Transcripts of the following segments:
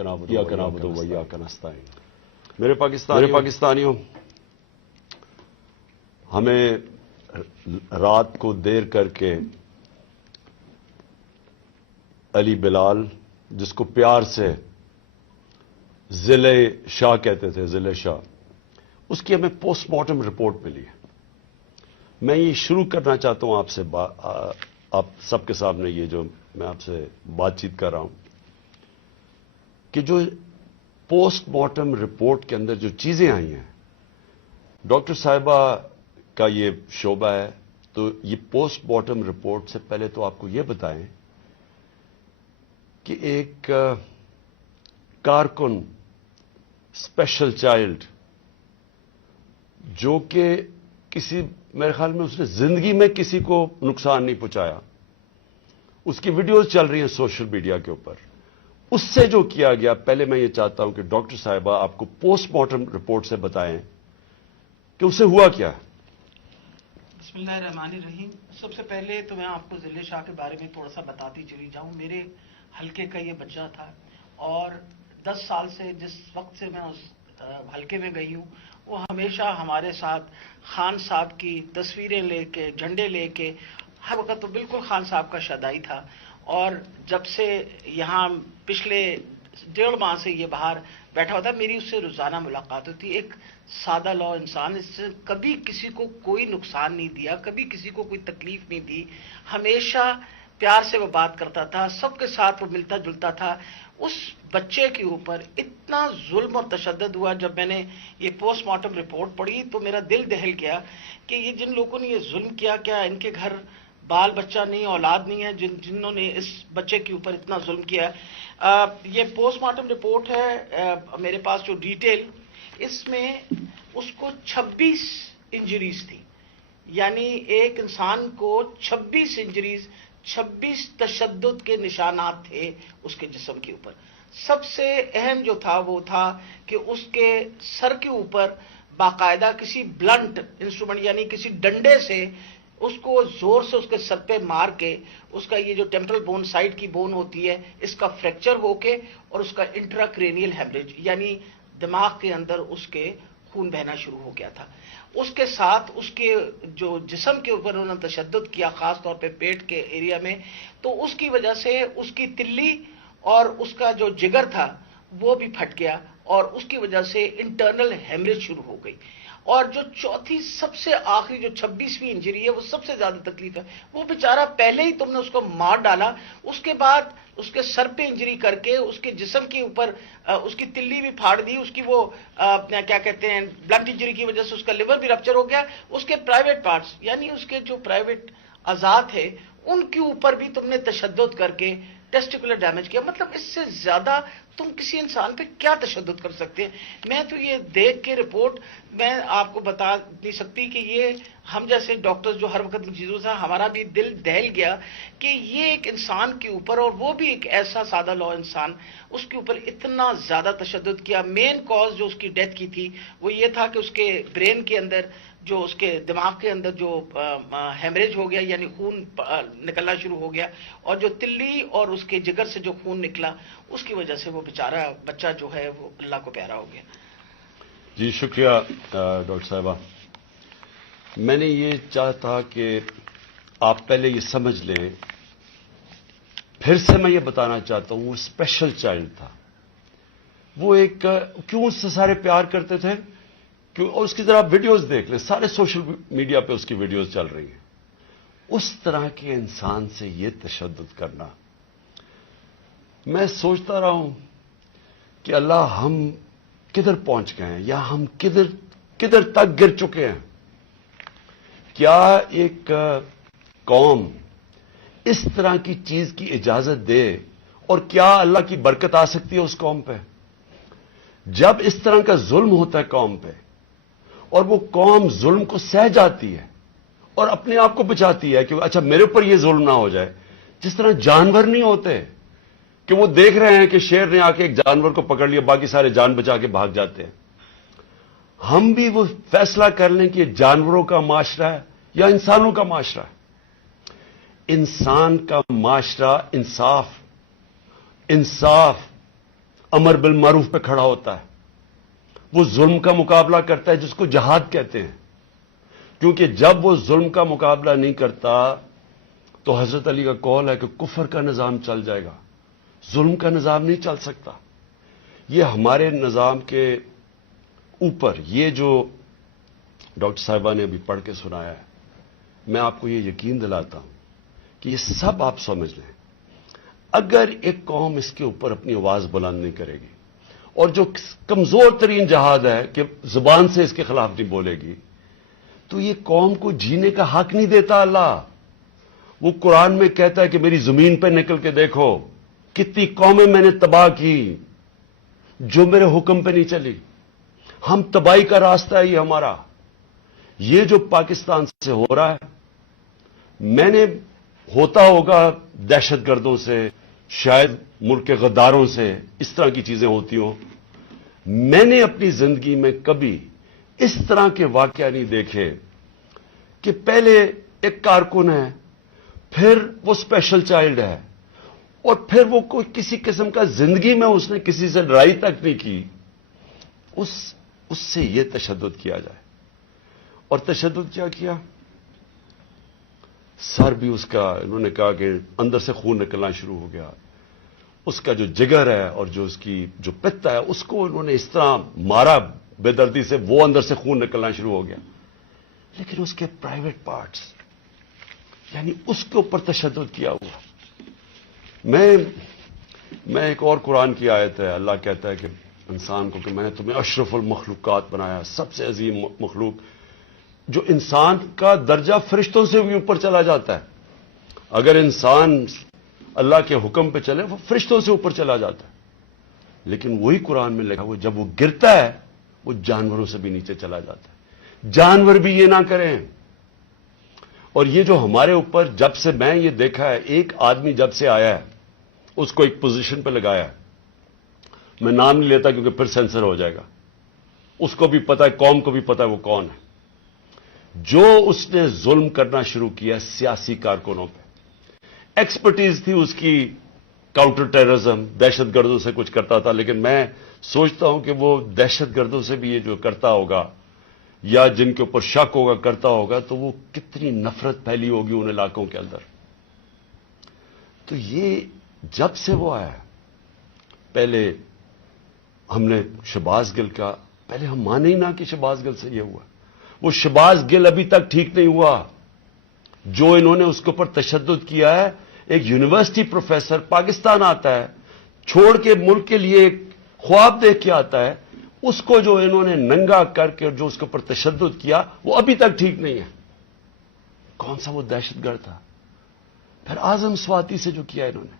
نعبد و ایاک نستعین۔ میرے پاکستانیوں، ہمیں رات کو دیر کر کے علی بلال، جس کو پیار سے ضلع شاہ کہتے تھے، ضلع شاہ، اس کی ہمیں پوسٹ مارٹم رپورٹ ملی ہے۔ میں یہ شروع کرنا چاہتا ہوں آپ سے، آپ سب کے سامنے یہ جو میں آپ سے بات چیت کر رہا ہوں، کہ جو پوسٹ مارٹم رپورٹ کے اندر جو چیزیں آئی ہیں، ڈاکٹر صاحبہ کا یہ شعبہ ہے، تو یہ پوسٹ مارٹم رپورٹ سے پہلے تو آپ کو یہ بتائیں کہ ایک کارکن، اسپیشل چائلڈ، جو کہ میرے خیال میں اس نے زندگی میں کسی کو نقصان نہیں پہنچایا، اس کی ویڈیوز چل رہی ہیں سوشل میڈیا کے اوپر، اس سے جو کیا گیا، پہلے میں یہ چاہتا ہوں کہ ڈاکٹر صاحبہ آپ کو پوسٹ مارٹم رپورٹ سے بتائیں کہ اسے ہوا کیا۔ بسم اللہ الرحمن الرحیم۔ سب سے پہلے تو میں آپ کو ضلع شاہ کے بارے میں تھوڑا سا بتاتی چلی جاؤں۔ میرے حلقے کا یہ بچہ تھا، اور 10 سال سے جس وقت سے میں اس حلقے میں گئی ہوں، وہ ہمیشہ ہمارے ساتھ خان صاحب کی تصویریں لے کے، جھنڈے لے کے، ہر وقت تو بالکل خان صاحب کا شدائی تھا۔ اور جب سے یہاں پچھلے 1.5 ماہ سے یہ باہر بیٹھا ہوتا، میری اس سے روزانہ ملاقات ہوتی۔ ایک سادہ لو انسان، اس سے کبھی کسی کو کوئی نقصان نہیں دیا، کبھی کسی کو کوئی تکلیف نہیں دی، ہمیشہ پیار سے وہ بات کرتا تھا، سب کے ساتھ وہ ملتا جلتا تھا۔ اس بچے کے اوپر اتنا ظلم اور تشدد ہوا، جب میں نے یہ پوسٹ مارٹم رپورٹ پڑھی تو میرا دل دہل گیا کہ یہ جن لوگوں نے یہ ظلم کیا، کیا ان کے گھر بال بچہ نہیں، اولاد نہیں ہے، جنہوں نے اس بچے کے اوپر اتنا ظلم کیا۔ یہ پوسٹ مارٹم رپورٹ ہے میرے پاس جو ڈیٹیل، اس میں اس کو 26 انجریز تھی، یعنی ایک انسان کو 26 انجریز، 26 تشدد کے نشانات تھے اس کے جسم کے اوپر۔ سب سے اہم جو تھا وہ تھا کہ اس کے سر کے اوپر باقاعدہ کسی بلنٹ انسٹرومنٹ، یعنی کسی ڈنڈے سے اس کو زور سے اس کے سر پہ مار کے، اس کا یہ جو ٹیمپرل بون، سائڈ کی بون ہوتی ہے، اس کا فریکچر ہو کے، اور اس کا انٹراکرینیل ہیمریج، یعنی دماغ کے اندر اس کے خون بہنا شروع ہو گیا تھا۔ اس کے ساتھ اس کے جو جسم کے اوپر انہوں نے تشدد کیا، خاص طور پہ پیٹ کے ایریا میں، تو اس کی وجہ سے اس کی تلی اور اس کا جو جگر تھا وہ بھی پھٹ گیا، اور اس کی وجہ سے انٹرنل ہیمریج شروع ہو گئی۔ اور جو چوتھی سب سے آخری جو 26ویں انجری ہے، وہ سب سے زیادہ تکلیف ہے۔ وہ بیچارہ پہلے ہی تم نے اس کو مار ڈالا، اس کے بعد اس کے سر پہ انجری کر کے اس کے جسم کے اوپر اس کی تلی بھی پھاڑ دی، اس کی وہ کیا کہتے ہیں، بلنٹ انجری کی وجہ سے اس کا لیور بھی رپچر ہو گیا، اس کے پرائیویٹ پارٹس، یعنی اس کے جو پرائیویٹ اعضاء تھے ان کے اوپر بھی تم نے تشدد کر کے ٹیسٹیکولر ڈیمیج کیا۔ مطلب اس سے زیادہ تم کسی انسان پہ کیا تشدد کر سکتے ہیں؟ میں تو یہ دیکھ کے رپورٹ میں آپ کو بتا نہیں سکتی کہ یہ ہم جیسے ڈاکٹر جو ہر وقت ان چیزوں سے، ہمارا بھی دل دہل گیا کہ یہ ایک انسان کے اوپر، اور وہ بھی ایک ایسا سادہ لو انسان، اس کے اوپر اتنا زیادہ تشدد کیا۔ مین کاز جو اس کی ڈیتھ کی تھی وہ یہ تھا کہ اس کے برین کے اندر، جو اس کے دماغ کے اندر جو ہیمریج ہو گیا، یعنی خون نکلنا شروع ہو گیا، اور جو تلی اور اس کے جگر سے جو خون نکلا، اس کی وجہ سے وہ بیچارہ بچہ جو ہے وہ اللہ کو پیارا ہو گیا۔ جی شکریہ ڈاکٹر صاحبہ۔ میں نے یہ چاہتا کہ آپ پہلے یہ سمجھ لیں، پھر سے میں یہ بتانا چاہتا ہوں، وہ اسپیشل چائلڈ تھا، وہ ایک کیوں اس سے سارے پیار کرتے تھے، اور اس کی ذرا ویڈیوز دیکھ لیں، سارے سوشل میڈیا پہ اس کی ویڈیوز چل رہی ہیں۔ اس طرح کے انسان سے یہ تشدد کرنا، میں سوچتا رہا ہوں کہ اللہ ہم کدھر پہنچ گئے ہیں، یا ہم کدھر تک گر چکے ہیں۔ کیا ایک قوم اس طرح کی چیز کی اجازت دے، اور کیا اللہ کی برکت آ سکتی ہے اس قوم پہ؟ جب اس طرح کا ظلم ہوتا ہے قوم پہ، اور وہ قوم ظلم کو سہ جاتی ہے اور اپنے آپ کو بچاتی ہے کہ اچھا میرے اوپر یہ ظلم نہ ہو جائے، جس طرح جانور نہیں ہوتے کہ وہ دیکھ رہے ہیں کہ شیر نے آ کے ایک جانور کو پکڑ لیا، باقی سارے جان بچا کے بھاگ جاتے ہیں۔ ہم بھی وہ فیصلہ کر لیں کہ یہ جانوروں کا معاشرہ ہے یا انسانوں کا معاشرہ ہے۔ انسان کا معاشرہ انصاف امر بالمعروف پہ کھڑا ہوتا ہے، وہ ظلم کا مقابلہ کرتا ہے جس کو جہاد کہتے ہیں، کیونکہ جب وہ ظلم کا مقابلہ نہیں کرتا تو حضرت علی کا قول ہے کہ کفر کا نظام چل جائے گا، ظلم کا نظام نہیں چل سکتا۔ یہ ہمارے نظام کے اوپر یہ جو ڈاکٹر صاحبہ نے ابھی پڑھ کے سنایا ہے، میں آپ کو یہ یقین دلاتا ہوں کہ یہ سب آپ سمجھ لیں، اگر ایک قوم اس کے اوپر اپنی آواز بلند نہیں کرے گی، اور جو کمزور ترین جہاد ہے کہ زبان سے اس کے خلاف نہیں بولے گی، تو یہ قوم کو جینے کا حق نہیں دیتا اللہ۔ وہ قرآن میں کہتا ہے کہ میری زمین پہ نکل کے دیکھو کتنی قومیں میں نے تباہ کی جو میرے حکم پہ نہیں چلی۔ ہم تباہی کا راستہ ہے یہ ہمارا۔ یہ جو پاکستان سے ہو رہا ہے، میں نے ہوتا ہوگا دہشت گردوں سے، شاید ملک کے غداروں سے، اس طرح کی چیزیں ہوتی ہوں، میں نے اپنی زندگی میں کبھی اس طرح کے واقعہ نہیں دیکھے کہ پہلے ایک کارکن ہے، پھر وہ اسپیشل چائلڈ ہے، اور پھر وہ کوئی کسی قسم کا زندگی میں اس نے کسی سے لڑائی تک نہیں کی، اس سے یہ تشدد کیا جائے۔ اور تشدد کیا کیا؟ سر بھی اس کا، انہوں نے کہا کہ اندر سے خون نکلنا شروع ہو گیا، اس کا جو جگر ہے اور جو اس کی جو پتا ہے اس کو انہوں نے اس طرح مارا بے دردی سے، وہ اندر سے خون نکلنا شروع ہو گیا۔ لیکن اس کے پرائیویٹ پارٹس، یعنی اس کے اوپر تشدد کیا ہوا۔ میں ایک اور قرآن کی آیت ہے، اللہ کہتا ہے کہ انسان کو کہ میں نے تمہیں اشرف المخلوقات بنایا، سب سے عظیم مخلوق، جو انسان کا درجہ فرشتوں سے بھی اوپر چلا جاتا ہے۔ اگر انسان اللہ کے حکم پہ چلے وہ فرشتوں سے اوپر چلا جاتا ہے، لیکن وہی قرآن میں لکھا ہوا جب وہ گرتا ہے وہ جانوروں سے بھی نیچے چلا جاتا ہے۔ جانور بھی یہ نہ کریں۔ اور یہ جو ہمارے اوپر، جب سے میں یہ دیکھا ہے، ایک آدمی جب سے آیا ہے اس کو ایک پوزیشن پہ لگایا ہے، میں نام نہیں لیتا کیونکہ پھر سینسر ہو جائے گا، اس کو بھی پتا ہے، قوم کو بھی پتا ہے وہ کون ہے، جو اس نے ظلم کرنا شروع کیا سیاسی کارکنوں پہ۔ ایکسپرٹیز تھی اس کی کاؤنٹر ٹیررزم، دہشت گردوں سے کچھ کرتا تھا، لیکن میں سوچتا ہوں کہ وہ دہشت گردوں سے بھی یہ جو کرتا ہوگا یا جن کے اوپر شک ہوگا کرتا ہوگا، تو وہ کتنی نفرت پھیلی ہوگی ان علاقوں کے اندر۔ تو یہ جب سے وہ آیا، پہلے ہم نے شہباز گل کا، پہلے ہم مانے ہی نہ کہ شہباز گل سے یہ ہوا، وہ شہباز گل ابھی تک ٹھیک نہیں ہوا، جو انہوں نے اس کے اوپر تشدد کیا ہے۔ ایک یونیورسٹی پروفیسر پاکستان آتا ہے، چھوڑ کے ملک کے لیے ایک خواب دیکھ کے آتا ہے، اس کو جو انہوں نے ننگا کر کے جو اس کے اوپر تشدد کیا وہ ابھی تک ٹھیک نہیں ہے۔ کون سا وہ دہشت گرد تھا؟ پھر اعظم سواتی سے جو کیا انہوں نے،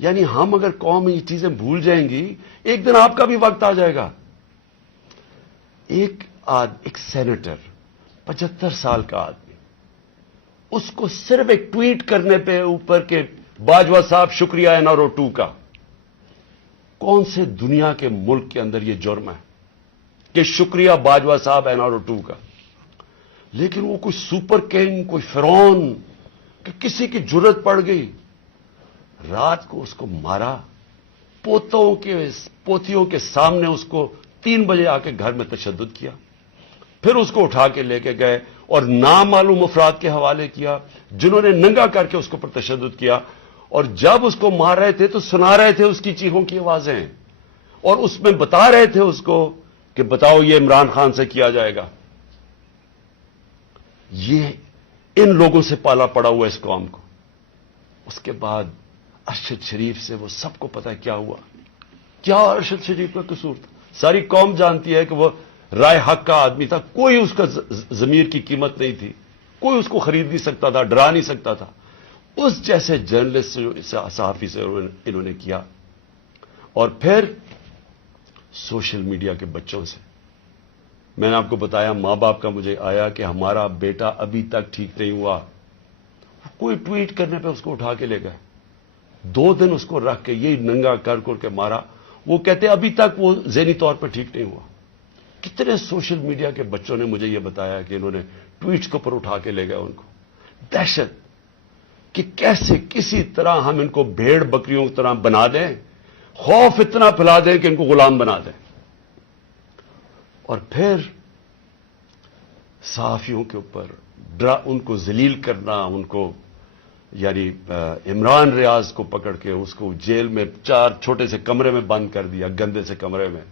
یعنی ہم اگر قوم یہ چیزیں بھول جائیں گی، ایک دن آپ کا بھی وقت آ جائے گا۔ ایک سینیٹر 75 سال کا آدمی، اس کو صرف ایک ٹویٹ کرنے پہ اوپر کے باجوہ صاحب شکریہ این آر او 2 کا، کون سے دنیا کے ملک کے اندر یہ جرم ہے کہ شکریہ باجوہ صاحب این آر او 2 کا؟ لیکن وہ کوئی سپر کنگ، کوئی فرعون کہ کسی کی جرت پڑ گئی، رات کو اس کو مارا، پوتیوں کے سامنے اس کو 3 بجے آ کے گھر میں تشدد کیا، پھر اس کو اٹھا کے لے کے گئے اور نامعلوم افراد کے حوالے کیا جنہوں نے ننگا کر کے اس کے اوپر تشدد کیا، اور جب اس کو مار رہے تھے تو سنا رہے تھے اس کی چیخوں کی آوازیں، اور اس میں بتا رہے تھے اس کو کہ بتاؤ یہ عمران خان سے کیا جائے گا۔ یہ ان لوگوں سے پالا پڑا ہوا اس قوم کو۔ اس کے بعد ارشد شریف سے وہ سب کو پتا ہے کیا ہوا، کیا ارشد شریف کا قصور تھا۔ ساری قوم جانتی ہے کہ وہ رائے حق کا آدمی تھا، کوئی اس کا ضمیر کی قیمت نہیں تھی، کوئی اس کو خرید نہیں سکتا تھا، ڈرا نہیں سکتا تھا۔ اس جیسے جرنلسٹ سے، صحافی سے انہوں نے کیا، اور پھر سوشل میڈیا کے بچوں سے۔ میں نے آپ کو بتایا ماں باپ کا مجھے آیا کہ ہمارا بیٹا ابھی تک ٹھیک نہیں ہوا، کوئی ٹویٹ کرنے پہ اس کو اٹھا کے لے گئے، 2 دن اس کو رکھ کے یہی ننگا کر کے مارا۔ وہ کہتے ابھی تک وہ ذہنی طور پہ ٹھیک نہیں ہوا۔ کتنے سوشل میڈیا کے بچوں نے مجھے یہ بتایا کہ انہوں نے ٹویٹس کے اوپر اٹھا کے لے گئے ان کو۔ دہشت کہ کیسے کسی طرح ہم ان کو بھیڑ بکریوں کی طرح بنا دیں، خوف اتنا پھیلا دیں کہ ان کو غلام بنا دیں، اور پھر صحافیوں کے اوپر ان کو ذلیل کرنا، ان کو یعنی عمران ریاض کو پکڑ کے اس کو جیل میں 4 چھوٹے سے کمرے میں بند کر دیا، گندے سے کمرے میں،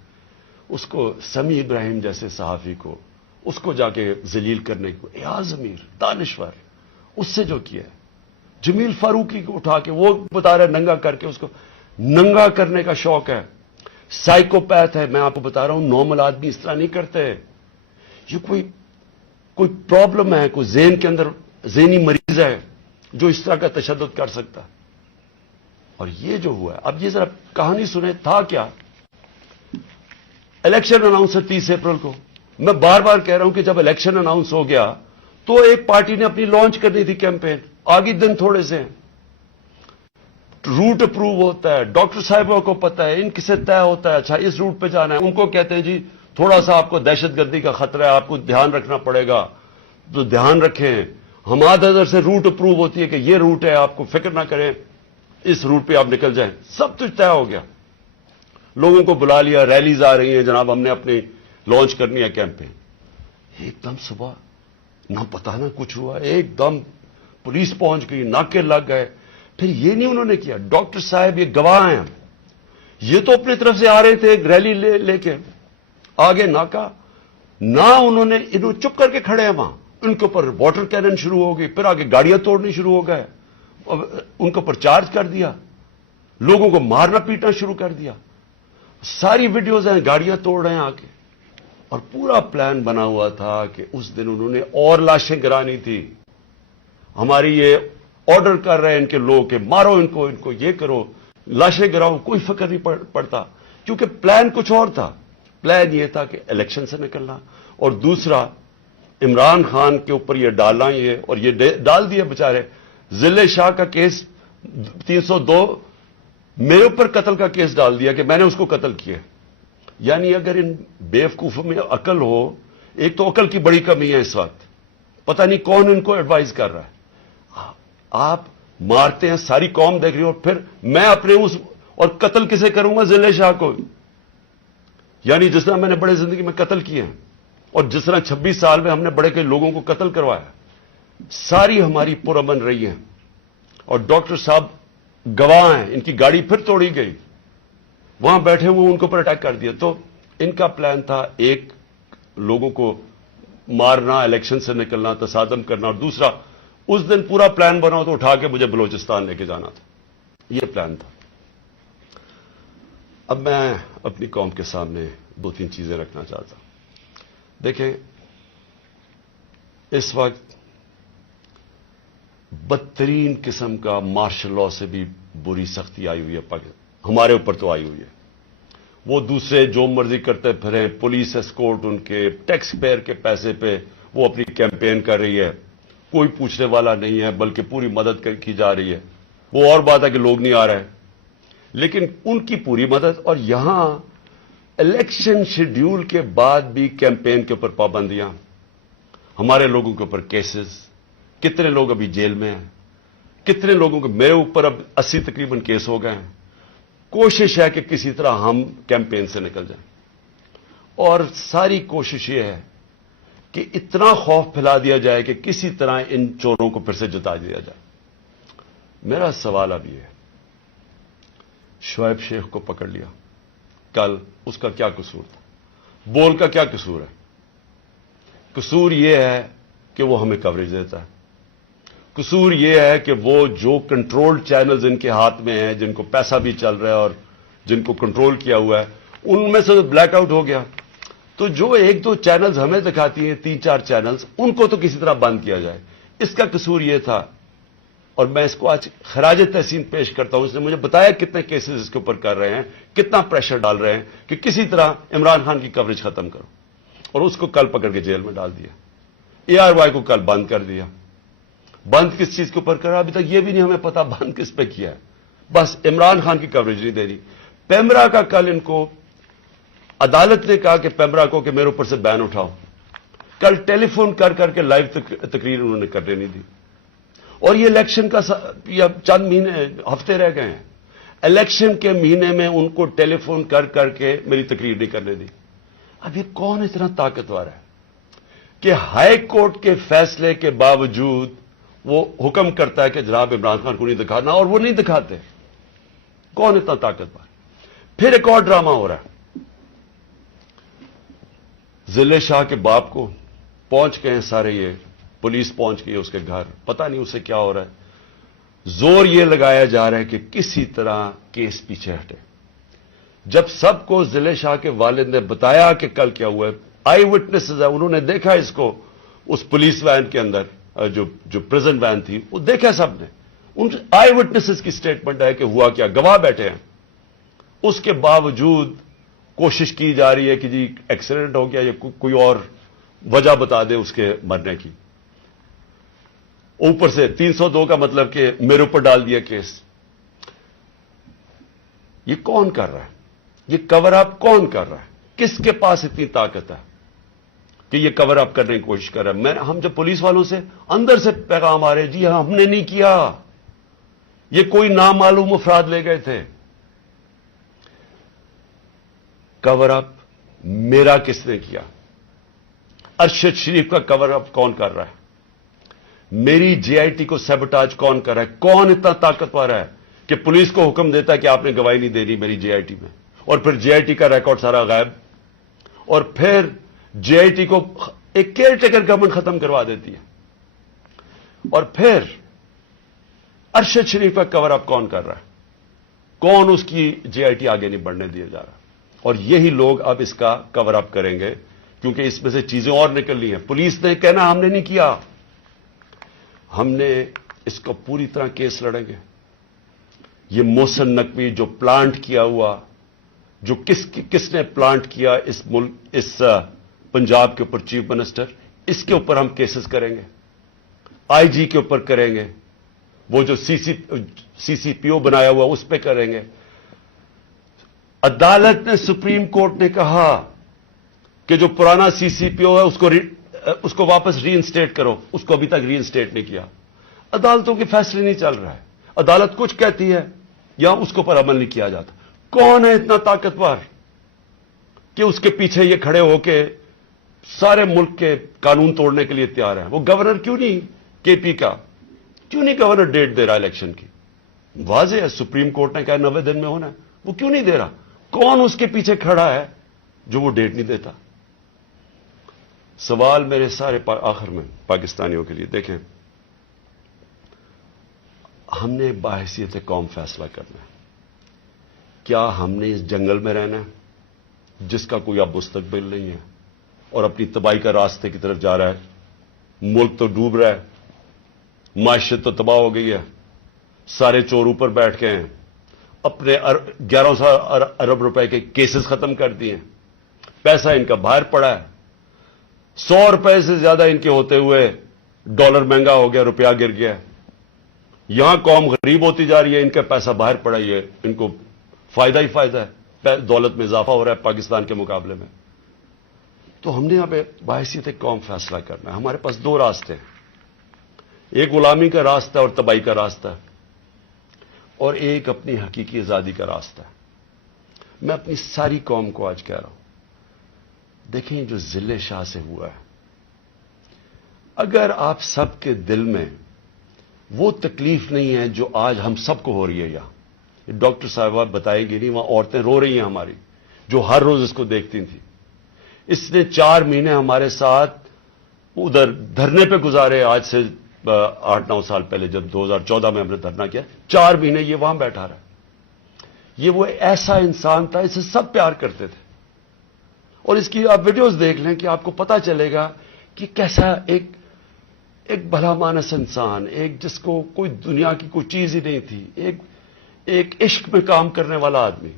اس کو سمیع ابراہیم جیسے صحافی کو اس کو جا کے ذلیل کرنے کو، ایاز امیر دانشور اس سے جو کیا ہے، جمیل فاروقی کو اٹھا کے وہ بتا رہا ہے ننگا کر کے، اس کو ننگا کرنے کا شوق ہے، سائیکوپیتھ ہے. میں آپ کو بتا رہا ہوں نارمل آدمی اس طرح نہیں کرتے. یہ کوئی پرابلم ہے، کوئی ذہن کے اندر ذہنی مریض ہے جو اس طرح کا تشدد کر سکتا ہے. اور یہ جو ہوا ہے، اب یہ ذرا کہانی سنیں تھا کیا. الیکشن اناؤنس ہے 30 اپریل کو. میں بار بار کہہ رہا ہوں کہ جب الیکشن اناؤنس ہو گیا تو ایک پارٹی نے اپنی لانچ کرنی تھی کیمپین. آگے دن تھوڑے سے ہیں، روٹ اپروو ہوتا ہے، ڈاکٹر صاحبوں کو پتا ہے، ان کسے طے ہوتا ہے، اچھا اس روٹ پہ جانا ہے. ان کو کہتے ہیں جی تھوڑا سا آپ کو دہشت گردی کا خطرہ ہے، آپ کو دھیان رکھنا پڑے گا، تو دھیان رکھیں. حماد اظہر سے روٹ اپروو ہوتی ہے کہ یہ روٹ ہے، آپ کو فکر نہ کریں، اس روٹ پہ آپ نکل جائیں. سب کچھ طے ہو گیا. لوگوں کو بلا لیا، ریلیز آ رہی ہیں، جناب ہم نے اپنی لانچ کرنی ہے کیمپین. ایک دم صبح نہ پتا نہ کچھ ہوا، ایک دم پولیس پہنچ گئی، ناکے لگ گئے. پھر یہ نہیں انہوں نے کیا، ڈاکٹر صاحب یہ گواہ ہیں، یہ تو اپنی طرف سے آ رہے تھے ایک ریلی لے کے، آگے ناکا نہ انہوں چپ کر کے کھڑے ہیں وہاں. ان کے اوپر واٹر کینن شروع ہو گئی، پھر آگے گاڑیاں توڑنی شروع ہو گئے، ان کے اوپر چارج کر دیا، لوگوں کو مارنا پیٹنا شروع کر دیا. ساری ویڈیوز ہیں، گاڑیاں توڑ رہے ہیں آگے. اور پورا پلان بنا ہوا تھا کہ اس دن انہوں نے اور لاشیں گرانی تھی. ہماری یہ آرڈر کر رہے ہیں ان کے لوگ کہ مارو ان کو یہ کرو، لاشیں گراؤ، کوئی فکر نہیں پڑتا. کیونکہ پلان کچھ اور تھا. پلان یہ تھا کہ الیکشن سے نکلنا، اور دوسرا عمران خان کے اوپر یہ ڈالنا، یہ اور یہ ڈال دیا بیچارے. ضلع شاہ کا کیس 302 میرے اوپر قتل کا کیس ڈال دیا کہ میں نے اس کو قتل کیا. یعنی اگر ان بیوقوفوں میں عقل ہو، ایک تو عقل کی بڑی کمی ہے اس وقت، پتہ نہیں کون ان کو ایڈوائز کر رہا ہے. آپ مارتے ہیں، ساری قوم دیکھ رہی ہو، پھر میں اپنے اور قتل کسے کروں گا؟ ضلع شاہ کو. یعنی جس طرح میں نے بڑے زندگی میں قتل کیے ہیں، اور جس طرح 26 سال میں ہم نے بڑے کئی لوگوں کو قتل کروایا، ساری ہماری پرامن رہی ہیں. اور ڈاکٹر صاحب گواہ ہیں، ان کی گاڑی پھر توڑی گئی، وہاں بیٹھے ہوئے ان کے اوپر اٹیک کر دیا. تو ان کا پلان تھا ایک لوگوں کو مارنا، الیکشن سے نکلنا، تصادم کرنا، اور دوسرا اس دن پورا پلان بنا تو اٹھا کے مجھے بلوچستان لے کے جانا تھا. یہ پلان تھا. اب میں اپنی قوم کے سامنے 2-3 چیزیں رکھنا چاہتا ہوں. دیکھیں، اس وقت بدترین قسم کا مارشل لا سے بھی بری سختی آئی ہوئی ہے ہمارے اوپر تو آئی ہوئی ہے. وہ دوسرے جو مرضی کرتے پھریں، پولیس اسکورٹ ان کے ٹیکس پیئر کے پیسے پہ وہ اپنی کیمپین کر رہی ہے، کوئی پوچھنے والا نہیں ہے، بلکہ پوری مدد کی جا رہی ہے. وہ اور بات ہے کہ لوگ نہیں آ رہے، لیکن ان کی پوری مدد. اور یہاں الیکشن شیڈیول کے بعد بھی کیمپین کے اوپر پابندیاں، ہمارے لوگوں کے اوپر کیسز. کتنے لوگ ابھی جیل میں ہیں، کتنے لوگوں کے، میرے اوپر اب 80 تقریباً کیس ہو گئے ہیں. کوشش ہے کہ کسی طرح ہم کیمپین سے نکل جائیں، اور ساری کوشش یہ ہے کہ اتنا خوف پھیلا دیا جائے کہ کسی طرح ان چوروں کو پھر سے جتا دیا جائے. میرا سوال اب یہ ہے، شعیب شیخ کو پکڑ لیا کل، اس کا کیا قصور تھا؟ بول کا کیا قصور ہے؟ قصور یہ ہے کہ وہ ہمیں کوریج دیتا ہے. قصور یہ ہے کہ وہ جو کنٹرول چینلز ان کے ہاتھ میں ہیں، جن کو پیسہ بھی چل رہا ہے اور جن کو کنٹرول کیا ہوا ہے، ان میں سے بلیک آؤٹ ہو گیا. تو جو 1-2 چینلز ہمیں دکھاتی ہیں، 3-4 چینلز، ان کو تو کسی طرح بند کیا جائے. اس کا قصور یہ تھا، اور میں اس کو آج خراج تحسین پیش کرتا ہوں. اس نے مجھے بتایا کتنے کیسز اس کے اوپر کر رہے ہیں، کتنا پریشر ڈال رہے ہیں کہ کسی طرح عمران خان کی کوریج ختم کرو. اور اس کو کل پکڑ کے جیل میں ڈال دیا. ARY کو کل بند کر دیا. بند کس چیز کے اوپر کرا ابھی تک یہ بھی نہیں ہمیں پتا بند کس پہ کیا ہے. بس عمران خان کی کوریج نہیں دے رہی. پیمرا کا کل ان کو عدالت نے کہا کہ پیمرا کو کہ میرے اوپر سے بین اٹھاؤ. کل ٹیلی فون کر کے لائیو تقریر انہوں نے کرنے نہیں دی. اور یہ الیکشن کا چند مہینے، ہفتے رہ گئے ہیں. الیکشن کے مہینے میں ان کو ٹیلی فون کر کر کے میری تقریر نہیں کرنے دی. اب یہ کون اتنا طاقتور ہے کہ ہائی کورٹ کے فیصلے کے باوجود وہ حکم کرتا ہے کہ جناب عمران خان کو نہیں دکھانا, اور وہ نہیں دکھاتے؟ کون اتنا طاقتور؟ پھر ایک اور ڈرامہ ہو رہا ہے. ضلع شاہ کے باپ کو پہنچ گئے ہیں سارے, یہ پولیس پہنچ گئی ہے اس کے گھر, پتہ نہیں اسے کیا ہو رہا ہے. زور یہ لگایا جا رہا ہے کہ کسی طرح کیس پیچھے ہٹے. جب سب کو ضلع شاہ کے والد نے بتایا کہ کل کیا ہوا ہے, آئی وٹنسز ہے, انہوں نے دیکھا اس کو اس پولیس وین کے اندر, جو پریزن وین تھی وہ دیکھا سب نے, ان آئی وٹنسز کی سٹیٹمنٹ ہے کہ ہوا کیا, گواہ بیٹھے ہیں. اس کے باوجود کوشش کی جا رہی ہے کہ جی ایکسیڈنٹ ہو گیا یا کوئی اور وجہ بتا دے اس کے مرنے کی. اوپر سے 302 کا مطلب کہ میرے اوپر ڈال دیا کیس. یہ کون کر رہا ہے؟ یہ کور اپ کون کر رہا ہے؟ کس کے پاس اتنی طاقت ہے کہ یہ کور اپ کرنے کی کوشش کر رہا ہے؟ ہم جب پولیس والوں سے اندر سے پیغام آ رہے, جی ہاں ہم نے نہیں کیا, یہ کوئی نامعلوم افراد لے گئے تھے. کور اپ میرا کس نے کیا؟ ارشد شریف کا کور اپ کون کر رہا ہے؟ میری جے آئی ٹی کو سیبوٹاج کون کر رہا ہے؟ کون اتنا طاقتور ہے کہ پولیس کو حکم دیتا ہے کہ آپ نے گواہی نہیں دینی میری جے آئی ٹی میں, اور پھر جے آئی ٹی کا ریکارڈ سارا غائب, اور پھر جے آئی ٹی کو ایک کیئر ٹیکر گورنمنٹ ختم کروا دیتی ہے, اور پھر ارشد شریف کا کور اپ کون کر رہا ہے؟ کون اس کی جے آئی ٹی آگے نہیں بڑھنے دیا جا رہا؟ اور یہی لوگ اب اس کا کور اپ کریں گے کیونکہ اس میں سے چیزیں اور نکلنی ہیں. پولیس نے کہنا ہم نے نہیں کیا, ہم نے اس کو پوری طرح کیس لڑیں گے. یہ محسن نقوی جو پلانٹ کیا ہوا, جو کس نے پلانٹ کیا اس ملک, اس پنجاب کے اوپر چیف منسٹر, اس کے اوپر ہم کیسز کریں گے, آئی جی کے اوپر کریں گے, وہ جو سی سی پی او بنایا ہوا اس پہ کریں گے. عدالت نے, سپریم کورٹ نے کہا کہ جو پرانا سی سی پی او ہے اس کو واپس ری انسٹیٹ کرو, اس کو ابھی تک ری انسٹیٹ نہیں کیا. عدالتوں کے فیصلے نہیں چل رہا ہے, عدالت کچھ کہتی ہے یا اس کے اوپر عمل نہیں کیا جاتا. کون ہے اتنا طاقتور کہ اس کے پیچھے یہ کھڑے ہو کے سارے ملک کے قانون توڑنے کے لیے تیار ہیں؟ وہ گورنر کیوں نہیں, کے پی کا کیوں نہیں گورنر ڈیٹ دے رہا الیکشن کی؟ واضح ہے سپریم کورٹ نے کہا 90 دن میں ہونا ہے, وہ کیوں نہیں دے رہا؟ کون اس کے پیچھے کھڑا ہے جو وہ ڈیٹ نہیں دیتا؟ سوال میرے سارے آخر میں پاکستانیوں کے لیے, دیکھیں ہم نے باحثیت قوم فیصلہ کرنا ہے. کیا ہم نے اس جنگل میں رہنا ہے جس کا کوئی اب مستقبل نہیں ہے اور اپنی تباہی کا راستے کی طرف جا رہا ہے؟ ملک تو ڈوب رہا ہے, معیشت تو تباہ ہو گئی ہے, سارے چور اوپر بیٹھ گئے ہیں, اپنے 1100 ارب روپے کے کیسز ختم کر دیے ہیں, پیسہ ان کا باہر پڑا ہے, 100 روپے سے زیادہ ان کے ہوتے ہوئے ڈالر مہنگا ہو گیا, روپیہ گر گیا. یہاں قوم غریب ہوتی جا رہی ہے, ان کا پیسہ باہر پڑا ہی ہے, ان کو فائدہ ہی فائدہ ہے, دولت میں اضافہ ہو رہا ہے پاکستان کے مقابلے میں. تو ہم نے یہاں پہ باحثیت قوم فیصلہ کرنا ہے. ہمارے پاس 2 راستے ہیں, ایک غلامی کا راستہ اور تباہی کا راستہ, اور ایک اپنی حقیقی آزادی کا راستہ ہے. میں اپنی ساری قوم کو آج کہہ رہا ہوں, دیکھیں جو ضلع شاہ سے ہوا ہے, اگر آپ سب کے دل میں وہ تکلیف نہیں ہے جو آج ہم سب کو ہو رہی ہے, یہاں ڈاکٹر صاحبہ بتائیں گی نہیں, وہاں عورتیں رو رہی ہیں ہماری جو ہر روز اس کو دیکھتی تھیں. اس نے 4 مہینے ہمارے ساتھ ادھر دھرنے پہ گزارے, آج سے 8-9 سال پہلے جب 2014 میں ہم نے دھرنا کیا, 4 مہینے یہ وہاں بیٹھا رہا. یہ وہ ایسا انسان تھا, اسے سب پیار کرتے تھے, اور اس کی آپ ویڈیوز دیکھ لیں کہ آپ کو پتا چلے گا کہ کیسا ایک بھلا مانس انسان, ایک جس کو کوئی دنیا کی کوئی چیز ہی نہیں تھی, ایک عشق میں کام کرنے والا آدمی.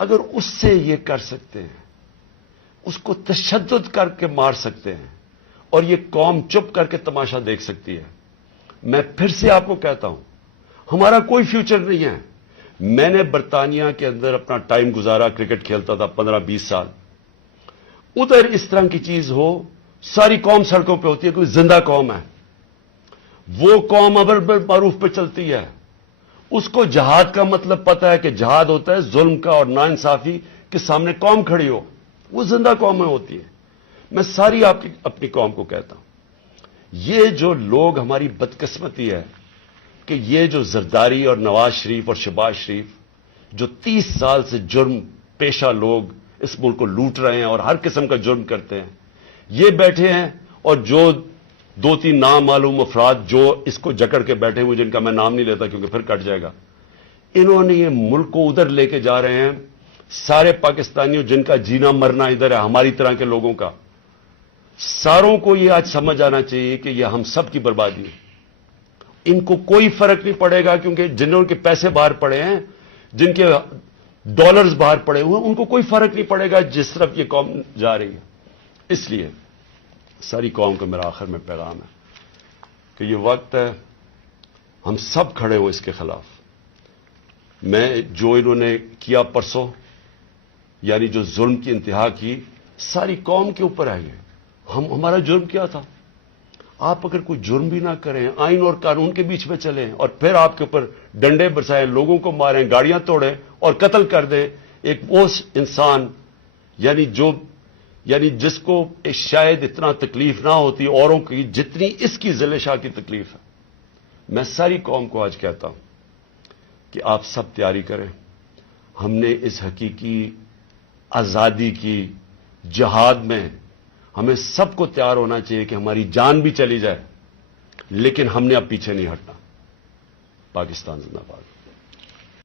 اگر اس سے یہ کر سکتے ہیں, اس کو تشدد کر کے مار سکتے ہیں, اور یہ قوم چپ کر کے تماشا دیکھ سکتی ہے, میں پھر سے آپ کو کہتا ہوں ہمارا کوئی فیوچر نہیں ہے. میں نے برطانیہ کے اندر اپنا ٹائم گزارا, کرکٹ کھیلتا تھا 15-20 سال. ادھر اس طرح کی چیز ہو, ساری قوم سڑکوں پہ ہوتی ہے, کوئی زندہ قوم ہے, وہ قوم امر بالمعروف پہ چلتی ہے, اس کو جہاد کا مطلب پتا ہے کہ جہاد ہوتا ہے ظلم کا اور ناانصافی کے سامنے قوم کھڑی ہو. وہ زندہ قومیں ہوتی ہیں. میں ساری اپنی قوم کو کہتا ہوں, یہ جو لوگ ہماری بدقسمتی ہے کہ یہ جو زرداری اور نواز شریف اور شہباز شریف جو 30 سال سے جرم پیشہ لوگ اس ملک کو لوٹ رہے ہیں اور ہر قسم کا جرم کرتے ہیں, یہ بیٹھے ہیں, اور جو 2-3 نامعلوم افراد جو اس کو جکڑ کے بیٹھے ہوئے, جن کا میں نام نہیں لیتا کیونکہ پھر کٹ جائے گا, انہوں نے یہ ملک کو ادھر لے کے جا رہے ہیں. سارے پاکستانیوں جن کا جینا مرنا ادھر ہے, ہماری طرح کے لوگوں کا, ساروں کو یہ آج سمجھ آنا چاہیے کہ یہ ہم سب کی بربادی ہے. ان کو کوئی فرق نہیں پڑے گا, کیونکہ جنہوں کے پیسے باہر پڑے ہیں, جن کے ڈالرز باہر پڑے ہوئے ہیں, ان کو کوئی فرق نہیں پڑے گا جس طرف یہ قوم جا رہی ہے. اس لیے ساری قوم کو میرا آخر میں پیغام ہے کہ یہ وقت ہے ہم سب کھڑے ہوں اس کے خلاف. میں جو انہوں نے کیا پرسوں, یعنی جو ظلم کی انتہا کی, ساری قوم کے اوپر ہے. یہ ہمارا جرم کیا تھا؟ آپ اگر کوئی جرم بھی نہ کریں, آئین اور قانون کے بیچ میں چلیں, اور پھر آپ کے اوپر ڈنڈے برسائیں, لوگوں کو ماریں, گاڑیاں توڑیں اور قتل کر دیں ایک وہ انسان, یعنی جس کو شاید اتنا تکلیف نہ ہوتی اوروں کی جتنی اس کی ذل شاہ کی تکلیف ہے. میں ساری قوم کو آج کہتا ہوں کہ آپ سب تیاری کریں. ہم نے اس حقیقی آزادی کی جہاد میں ہمیں سب کو تیار ہونا چاہیے کہ ہماری جان بھی چلی جائے, لیکن ہم نے اب پیچھے نہیں ہٹنا. پاکستان زندہ باد.